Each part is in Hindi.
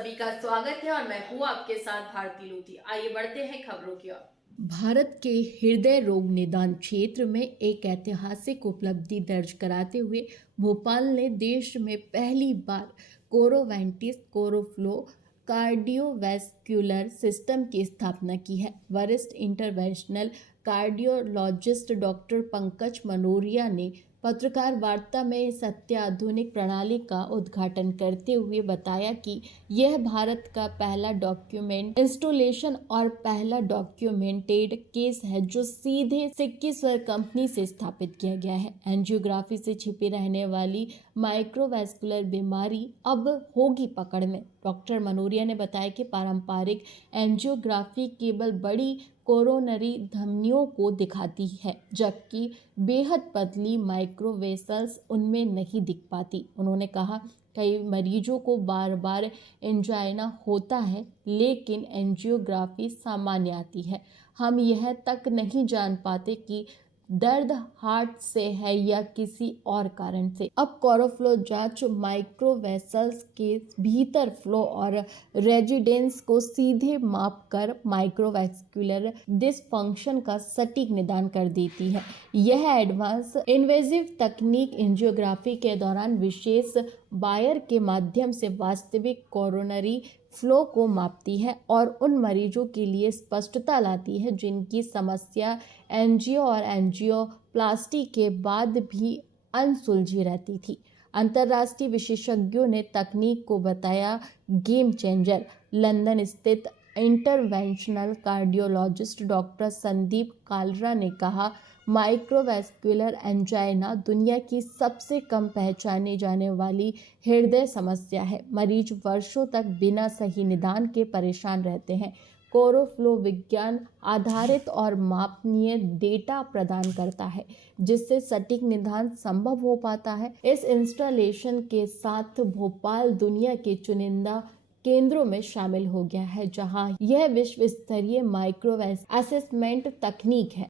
सभी का स्वागत है और मैं हूँ आपके साथ भारती लोधी। आइए बढ़ते हैं खबरों की ओर। भारत के हृदय रोग निदान क्षेत्र में एक ऐतिहासिक उपलब्धि दर्ज कराते हुए भोपाल ने देश में पहली बार कोरोवेंटिस कोरोफ्लो कार्डियोवैस्कुलर सिस्टम की स्थापना की है। वरिष्ठ इंटरवेंशनल कार्डियोलॉजिस्ट डॉक्टर पंकज मनोरिया ने पत्रकार वार्ता में इस अत्याधुनिक प्रणाली का उद्घाटन करते हुए बताया कि यह भारत का पहला डॉक्यूमेंट इंस्टॉलेशन और पहला डॉक्यूमेंटेड केस है जो सीधे सिक्कीस्वर कंपनी से स्थापित किया गया है। एंजियोग्राफी से छिपी रहने वाली माइक्रोवैस्कुलर बीमारी अब होगी पकड़ में। डॉक्टर मनोरिया ने बताया कि पारंपरिक एंजियोग्राफी केवल बड़ी कोरोनरी धमनियों को दिखाती है, जबकि बेहद पतली माइक्रोवेसल्स उनमें नहीं दिख पाती। उन्होंने कहा, कई मरीजों को बार बार एंजाइना होता है, लेकिन एंजियोग्राफी सामान्य आती है। हम यह तक नहीं जान पाते कि दर्द हार्ट से है या किसी और कारण से। अब कोरोफ्लो जांच माइक्रोवेसल्स के भीतर फ्लो और रेजिडेंस को सीधे मापकर माइक्रोवैस्कुलर डिसफंक्शन का सटीक निदान कर देती है। यह एडवांस इन्वेजिव तकनीक एंजियोग्राफी के दौरान विशेष वायर के माध्यम से वास्तविक कोरोनरी फ्लो को मापती है और उन मरीजों के लिए स्पष्टता लाती है जिनकी समस्या एंजियो और एंजियोप्लास्टी के बाद भी अनसुलझी रहती थी। अंतर्राष्ट्रीय विशेषज्ञों ने तकनीक को बताया गेम चेंजर। लंदन स्थित interventional cardiologist doctor Sandeep Kalra ने कहा, माइक्रोवैस्कुलर एंजाइना दुनिया की सबसे कम पहचानी जाने वाली हृदय समस्या है। मरीज वर्षों तक बिना सही निदान के परेशान रहते हैं। कोरोफ्लो विज्ञान आधारित और मापनीय डेटा प्रदान करता है, जिससे सटीक निदान संभव हो पाता है। इस इंस्टॉलेशन के साथ भोपाल दुनिया के चुनिंदा केंद्रों में शामिल हो गया है, जहां यह विश्व स्तरीय माइक्रोवेस असेसमेंट तकनीक है।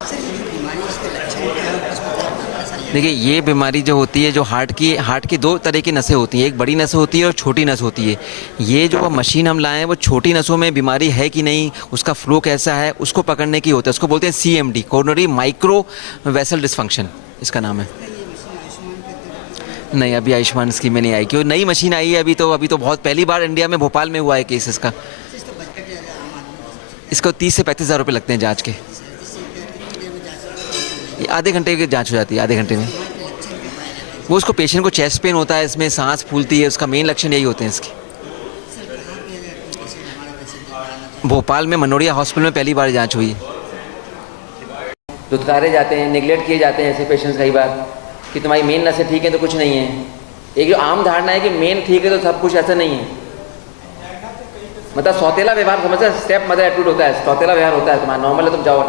देखिए, ये बीमारी जो होती है, जो हार्ट की दो तरह की नसें होती हैं, एक बड़ी नसें होती है और छोटी नस होती है। ये जो मशीन हम लाए हैं वो छोटी नसों में बीमारी है कि नहीं, उसका फ्लो कैसा है, उसको पकड़ने की होता है। उसको बोलते हैं CMD, coronary micro vessel dysfunction इसका नाम है। नहीं, अभी आयुष्मान स्कीम में नहीं आई, क्यों नई मशीन आई है अभी तो बहुत पहली बार इंडिया में भोपाल में हुआ है केस इसका। इसको 30 से 35 हज़ार रुपये लगते हैं जांच के। आधे घंटे की जांच हो जाती है, आधे घंटे में। वो उसको पेशेंट को चेस्ट पेन होता है, इसमें सांस फूलती है, उसका मेन लक्षण यही होते हैं इसके। भोपाल में मनोरिया हॉस्पिटल में पहली बार जांच हुई। दुत्कारे जाते हैं, निगलेक्ट किए जाते हैं ऐसे पेशेंट्स कई बार कि तुम्हारी मेन नसें ठीक है तो कुछ नहीं है। एक जो आम धारणा है कि मेन ठीक है तो सब कुछ, ऐसा नहीं है। मतलब सौतेला व्यवहार समझते, स्टेप मदर एटीट्यूड होता है, सौतेला व्यवहार होता है तुम्हारा। नॉर्मल है, तुम जाओ,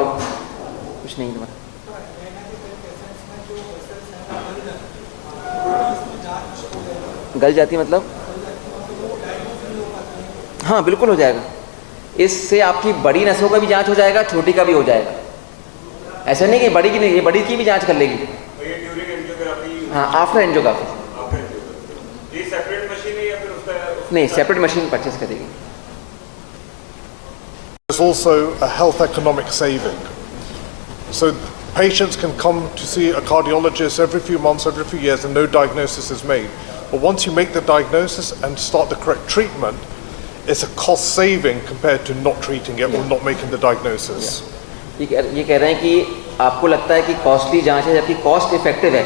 कुछ नहीं तुम्हारा। गल जाती मतलब, हाँ बिल्कुल हो जाएगा। इससे आपकी बड़ी नसों का भी जांच हो जाएगा, छोटी का भी हो जाएगा। ऐसा नहीं कि बड़ी की नहीं, ये बड़ी की भी जांच कर लेगी। हाँ, आफ्टर एंजियोग्राफी। ये सेपरेट मशीन है या फिर उसका? नहीं, सेपरेट मशीन परचेस करेगी। There's also a health economic saving. So patients can come to see a cardiologist every few months, every few years, and no diagnosis is made. But once you make the diagnosis and start the correct treatment, it's a cost saving compared to not treating it or not making the diagnosis. ये कह रहे हैं कि आपको लगता है कि कॉस्टली जांच है, जबकि कॉस्ट इफेक्टिव है।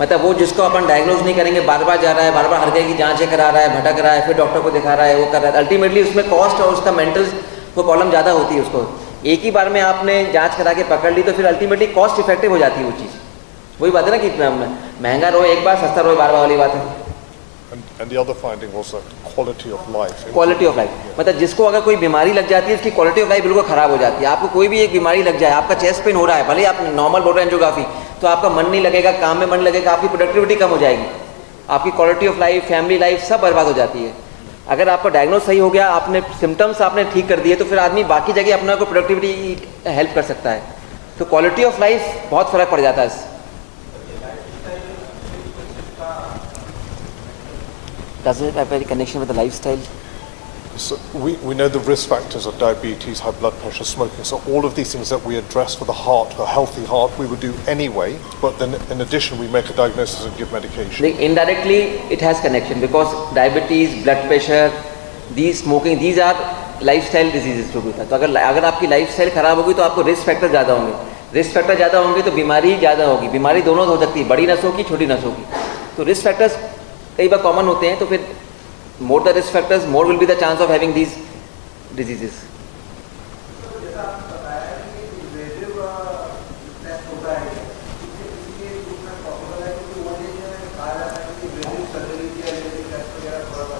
मतलब वो जिसको अपन डायग्नोज नहीं करेंगे, बार बार जा रहा है, बार बार हर जगह की जांचें करा रहा है, भटक रहा है, फिर डॉक्टर को दिखा रहा है, वो कर रहा है, अल्टीमेटली उसमें कॉस्ट और उसका मेंटल वो प्रॉब्लम ज़्यादा होती है उसको। एक ही बार में आपने जांच करा के पकड़ ली तो फिर अल्टीमेटली कॉस्ट इफेक्टिव हो जाती है वो चीज़। वही बात है ना कि महंगा रहो एक बार, सस्ता रहो बार बार वाली बात है। And the other finding was that quality of life. Quality of life, मतलब जिसको अगर कोई बीमारी लग जाती है उसकी क्वालिटी ऑफ लाइफ बिल्कुल ख़राब हो जाती है। आपको कोई भी एक बीमारी लग जाए, आपका चेस्ट पेन हो रहा है, भले आप नॉर्मल बोल रहे हैं एंजियोग्राफी, तो आपका मन नहीं लगेगा, काम में मन लगेगा, आपकी प्रोडक्टिविटी कम हो जाएगी, आपकी quality of life, family life सब बर्बाद हो जाती है। अगर आपका डायग्नोज सही हो गया, आपने सिम्टम्स आपने ठीक कर दिए, तो फिर आदमी बाकी जगह अपना को प्रोडक्टिविटी हेल्प कर सकता है। तो क्वालिटी ऑफ लाइफ बहुत फ़र्क पड़ जाता है इससे। Does it have any connection with the lifestyle? So we know the risk factors of diabetes, high blood pressure, smoking. So all of these things that we address for the heart, a healthy heart, we would do anyway. But then in addition, we make a diagnosis and give medication. Indirectly, it has connection because diabetes, blood pressure, these smoking, these are lifestyle diseases जो भी था. तो अगर आपकी लाइफस्टाइल खराब होगी तो आपको रिस्क फैक्टर ज़्यादा होंगे. रिस्क फैक्टर ज़्यादा होंगे तो बीमारी ज़्यादा होगी. बीमारी दोनों हो सकती है, बड़ी नसों की, छोटी नसों की. तो रिस्क फैक्टर्स कई बार कॉमन होते हैं, तो फिर more the risk factors, more will be the chance of having these diseases.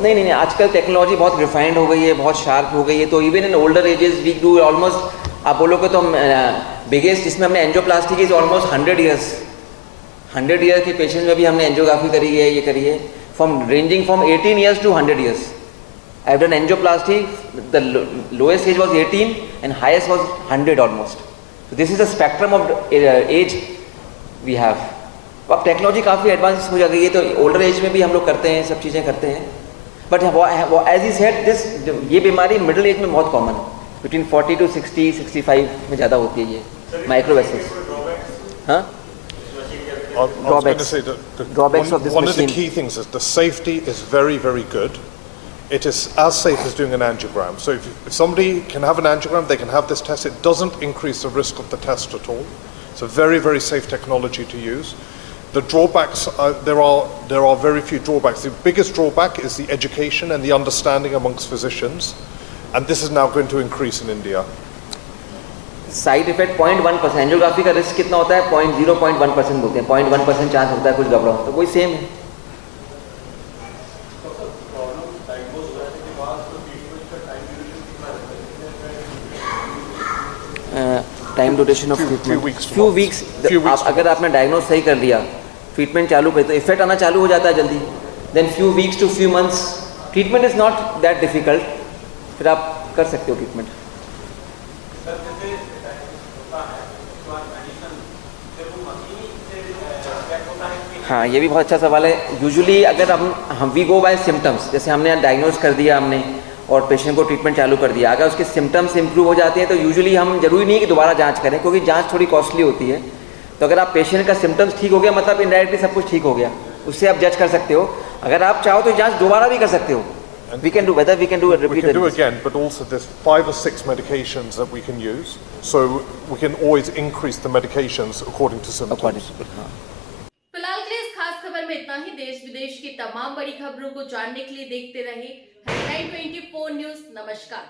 नहीं, आजकल टेक्नोलॉजी बहुत रिफाइंड हो गई है, बहुत शार्प हो गई है. तो even in older ages we do almost, आप बोलोगे तो बिगेस्ट जिसमें हमने एंजियोप्लास्टी की इज ऑलमोस्ट 100 ईयर्स. 100 ईयर के पेशेंट में भी हमने एंजियोग्राफी करी है, ये करी है. Ranging from 18 years to 100 years. I have done angioplasty. The lowest age was 18 and highest was 100 almost. So this is the spectrum of age we have. अब टेक्नोलॉजी काफ़ी एडवांस हो जा गई है, तो ओल्डर एज में भी हम लोग करते हैं, सब चीज़ें करते हैं. But as he said this, ये बीमारी मिडिल एज में बहुत कॉमन है. बिटवीन 40 to 60, 65 में ज़्यादा होती है ये माइक्रोवेसल्स. हाँ, I was going to say that drawbacks of this one of the machine. key things is the safety is very, very good. It is as safe as doing an angiogram. So if somebody can have an angiogram, they can have this test. It doesn't increase the risk of the test at all. It's a very, very safe technology to use. The drawbacks, there are very few drawbacks. The biggest drawback is the education and the understanding amongst physicians, and this is now going to increase in India. Side effect 0.1%. Angiography का रिस्क कितना होता है? 0.01% बोलते हैं. 0.1% चांस होता है कुछ घबराओ, तो वही सेम है. Time duration of treatment few weeks. अगर आपने डायग्नोज सही कर लिया, ट्रीटमेंट चालू कर, तो इफेक्ट आना चालू हो जाता है जल्दी. Then few weeks to few months. Treatment is not that difficult. फिर आप कर सकते हो ट्रीटमेंट. हाँ, ये भी बहुत अच्छा सवाल है. यूजुअली अगर हम वी गो बाय सिम्टम्स, जैसे हमने डायग्नोज कर दिया हमने और पेशेंट को ट्रीटमेंट चालू कर दिया, अगर उसके सिम्टम्स इंप्रूव हो जाते हैं तो यूजुअली हम जरूरी नहीं कि दोबारा जांच करें, क्योंकि जांच थोड़ी कॉस्टली होती है. तो अगर आप पेशेंट का सिम्टम्स ठीक हो गया, मतलब इनडायरेक्टली सब कुछ ठीक हो गया, उससे आप जज कर सकते हो. अगर आप चाहो तो जांच दोबारा भी कर सकते हो. We can do it repeat. We can do again, but also there's 5 or 6 medications that we can use, so we can always increase the medications according to symptoms. फिलहाल के लिए इस खास खबर में इतना ही. देश विदेश की तमाम बड़ी खबरों को जानने के लिए देखते रहिए हेडलाइन 24 न्यूज. नमस्कार.